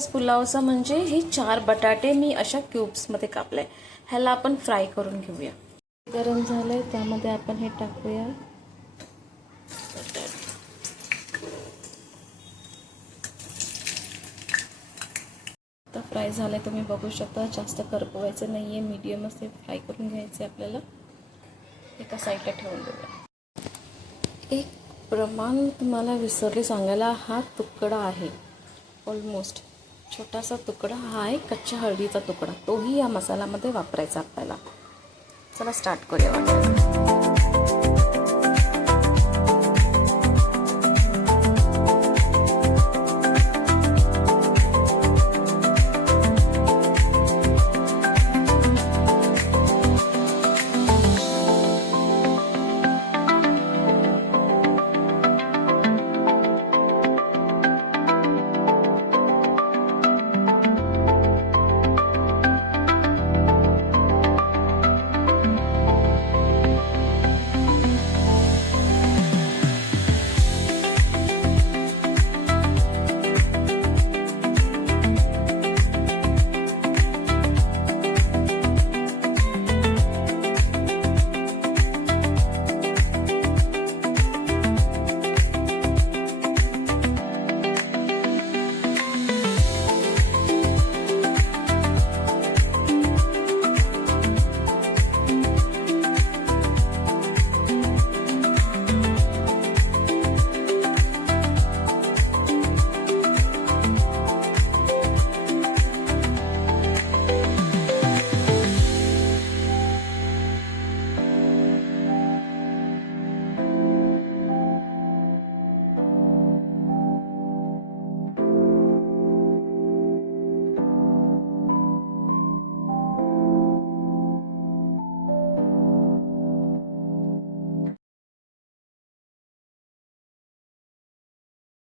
Breakfast पुलावचा म्हणजे हे 4 बटाटे मी अशा क्यूब्समध्ये कापले. ह्याला आपण फ्राय करून घेऊया. गरम झालंय त्यामध्ये आपण हे टाकूया. आता फ्राय झालंय तुम्ही बघू शकता. जास्त करपवायचं नाहीये, मीडियमच ते फ्राय करून घ्यायचे आपल्याला. एका साईडला ठेवून देऊया. एक प्रमाण तुम्हाला विसरले सांगायला, हा तुकडा आहे ऑलमोस्ट छोटासा तुकडा. हा आहे कच्च्या हळदीचा तुकडा, तोही या मसाल्यामध्ये वापरायचा आपल्याला. चला स्टार्ट करूया वाटायला.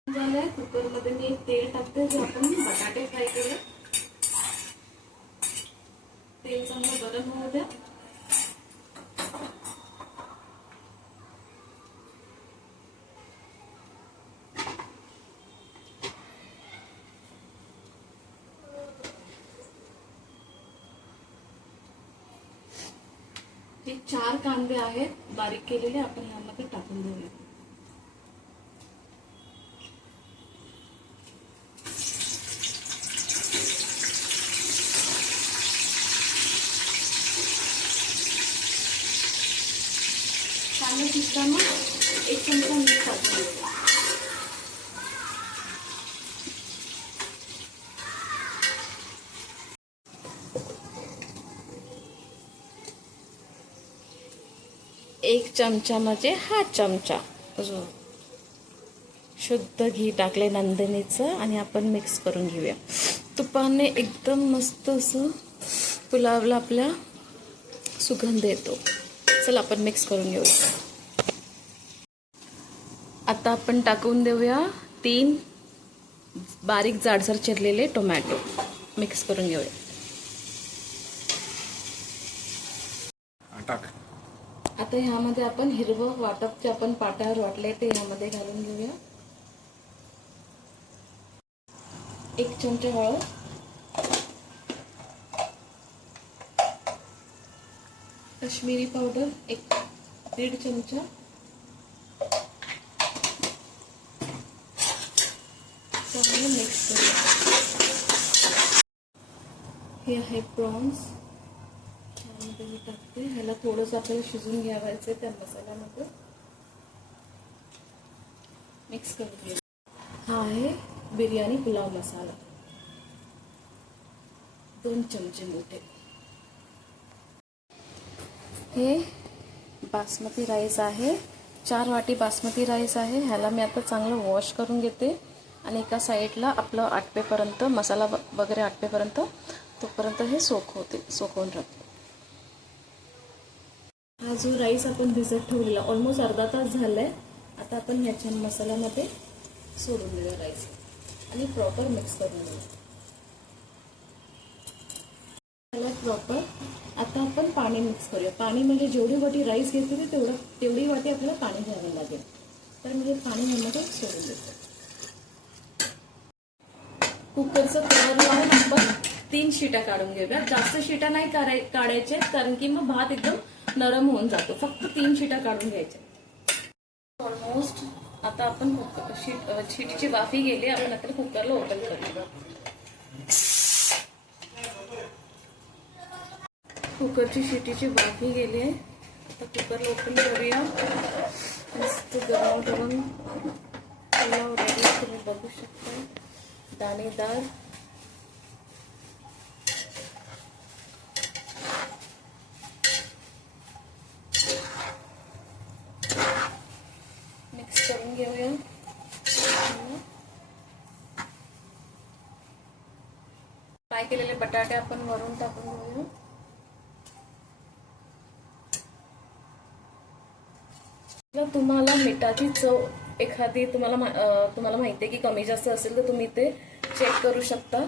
झालंय. कुकरमध्ये मी तेल टाकते, जे आपण बटाटे फ्राय केले. तेल चांगलं गरम होऊ द्या. हे 4 कांदे आहेत बारीक केलेले, आपण यामध्ये टाकून देऊया. कांदा शिजताना 1 चमचा मीठ टाकून देऊया. एक चमचा म्हणजे हा चमचा शुद्ध घी टाकले नंदिनीचं, आणि आपण मिक्स करून घेऊया. तुपाने एकदम मस्त असं पुलावला आपल्या सुगंध येतो. चला आपण मिक्स करून घेऊया. आता आपण टाकून देऊया 3 बारीक जाडसर चिरलेले टोमॅटो. मिक्स करून घेऊया. आता ह्यामध्ये आपण हिरवं वाटप जे आपण पाट्यावर वाटले ते ह्यामध्ये घालून घेऊया. 1 चमचा हळद, काश्मीरी पावडर 1.5 चमचा, चांगलं मिक्स करूया. हे आहे प्रॉन्स, ह्यामध्ये मी टाकते. ह्याला थोडंसं आपल्याला शिजून घ्यावायचं त्या मसाल्यामध्ये. मिक्स करून घ्या. हा आहे बिर्याणी पुलाव मसाला, 2 चमचे मोठे. हे बासमती राईस आहे, 4 वाटी बासमती राईस आहे. ह्याला मी आता चांगलं वॉश करून घेते, आणि एका साईडला आपलं आटपेपर्यंत, मसाला वगैरे आटपेपर्यंत, तोपर्यंत हे सोकवून राहते. हा जो राईस आपण भिजत ठेवलेला ऑलमोस्ट अर्धा तास झालाय. आता आपण ह्याच्या मसाल्यामध्ये सोडून देऊया राईस, आणि प्रॉपर मिक्स करून घेऊया. प्रॉपर आता आपण पाणी मिक्स करूया. पाणी म्हणजे जेवढी वाटी राईस घेतली तेवढी वाटी आपल्याला पाणी घ्यावं लागेल. तर मी पाणी ह्यामध्ये सोडून देतो. कुकरचं कवर लावून आपण 3 शिट्या काढून घेऊया. जास्त शिट्या नाही काढायच्या, कारण की मग भात एकदम नरम होऊन जातो. फक्त 3 शिट्या काढून घ्यायच्या. ऑलमोस्ट आता आपण शिटीची वाफी गेली, आपण आता कुकरला ओपन करूया. कुकरची शिटीची वाफी गेली आहे. आता कुकरला ओपन करूया. मस्त गरम गरम पुलाव रेडी तुम्ही बघू शकता, दाणेदार. मिक्स करून घेऊया. फ्राय केलेले बटाटे आपण वरून टाकून घेऊया. तुम्हाला मिठाची चव एखादी तुम्हाला माहिती आहे की कमी जास्त असेल तर तुम्ही ते चेक करू शकता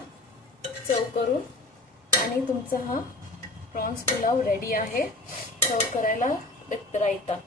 चव करून. आणि तुमचा हा प्रॉन्स पुलाव रेडी आहे. सर्व करायला विथ रायता.